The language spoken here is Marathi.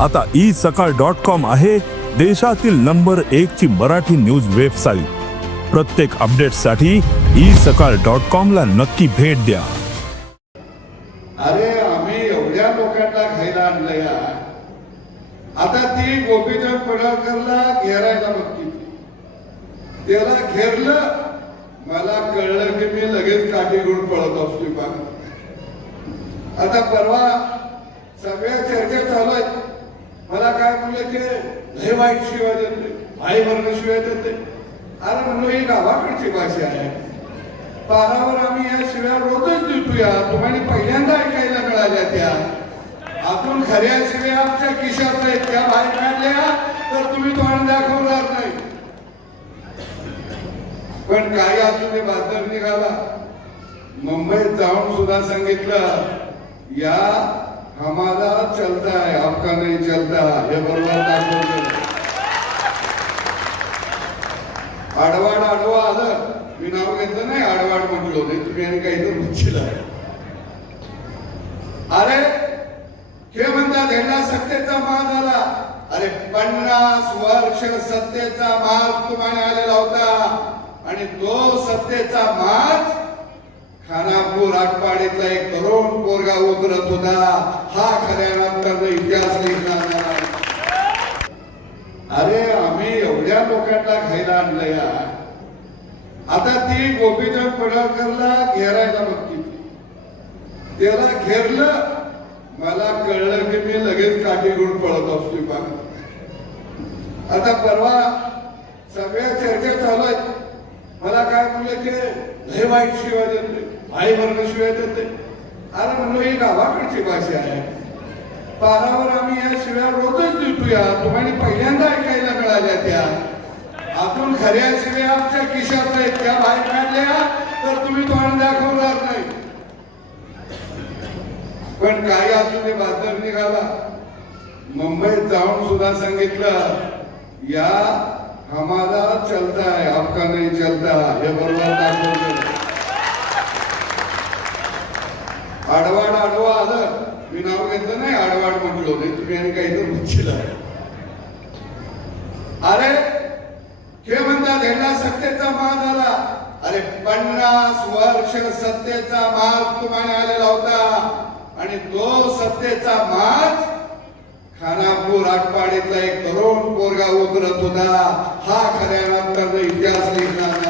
आता ई सकाळ डॉट कॉम आहे देशातील नंबर एक ची मराठी न्यूज वेबसाईट. प्रत्येक अपडेटसाठी ई सकाळ डॉट कॉम ला नक्की भेट द्या. अरे आम्ही एवढ्या लोकांना खायला आणलं आता ती गोपीचंद पडळकरला घेरायला बघती त्याला घेरलं मला कळलं की मी लगेच काठी घेऊन पळत असतो आता परवा सगळ्या चर्चा चालू आहेत. मला काय म्हणलं की लय वाईट शिवाय देते. भाई वर्ण शिवाय देते. अरे म्हणलो ही गावाकडची भाषा आहे. पारावर आम्ही या शिव्या रोजच देतो या. तुम्हाला पहिल्यांदा ऐकायला मिळाल्या त्या. आपण खऱ्या शिव्या आमच्या खिशात आहेत. त्या बाहेर काढल्या तर तुम्ही तोंड दाखवणार नाही. पण काही असू दे बाजार निघाला. मुंबईत जाऊन सुद्धा सांगितलं या हमारा चलता है आपका नहीं चलता. हे बरोबर आडवाड आडवा आलं. मी नाव घेतलं नाही आडवाड म्हटलो. नाही तुम्ही आणि काहीतरी म्हणशील अरे हे म्हणतात ह्यांना सत्तेचा मान आला अरे पन्नास वर्ष सत्तेचा माज तुम्हाला आलेला होता. आणि तो सत्तेचा माल खानापूर आटपाडीतला एक तरुण पोरगा उतरत होता. हा खऱ्या अर्थानं इतिहास लिहिणार अरे आम्ही एवढ्या लोकांना खायला आणलं या. आता ती गोपीचंद पडळकरला घेरायला बघती. त्याला घेरलं. मला कळलं की मी लगेच काठी घेऊन पळत असतो बा आता परवा सगळ्या चर्चा चालू आहेत. मला काय म्हणलं की लय वाईट शिवाय आई भाई तर ते अरे म्हणलो ही गावाकडची भाषा आहे. पारावर आम्ही या शिव्या रोजच देतो या तुम्हाला पहिल्यांदा ऐकायला मिळाल्या त्या. आपण खऱ्या शिव्या आमच्या खिशात आहेत. त्या बाहेर काढल्या तर तुम्ही तोंड दाखवणार नाही. पण काही असू दे बाजार निघाला. मुंबईत जाऊन सुद्धा सांगितलं या हमारा चलता है आपका नाही चलता हे बरोबर दाखवलं आडवाड आडवा आलं मी नाव घेतलं नाही आडवाड म्हटलो नाही. तुम्ही आणि काहीतरी म्हणशील. अरे हे म्हणतात ह्याला सत्तेचा माल आला अरे पन्नास वर्ष सत्तेचा माज तुम्हाला आलेला होता. आणि तो सत्तेचा माज खानापूर आटपाडीतला एक तरुण पोरगा उतरत होता. हा खऱ्या इतिहास लिहिणार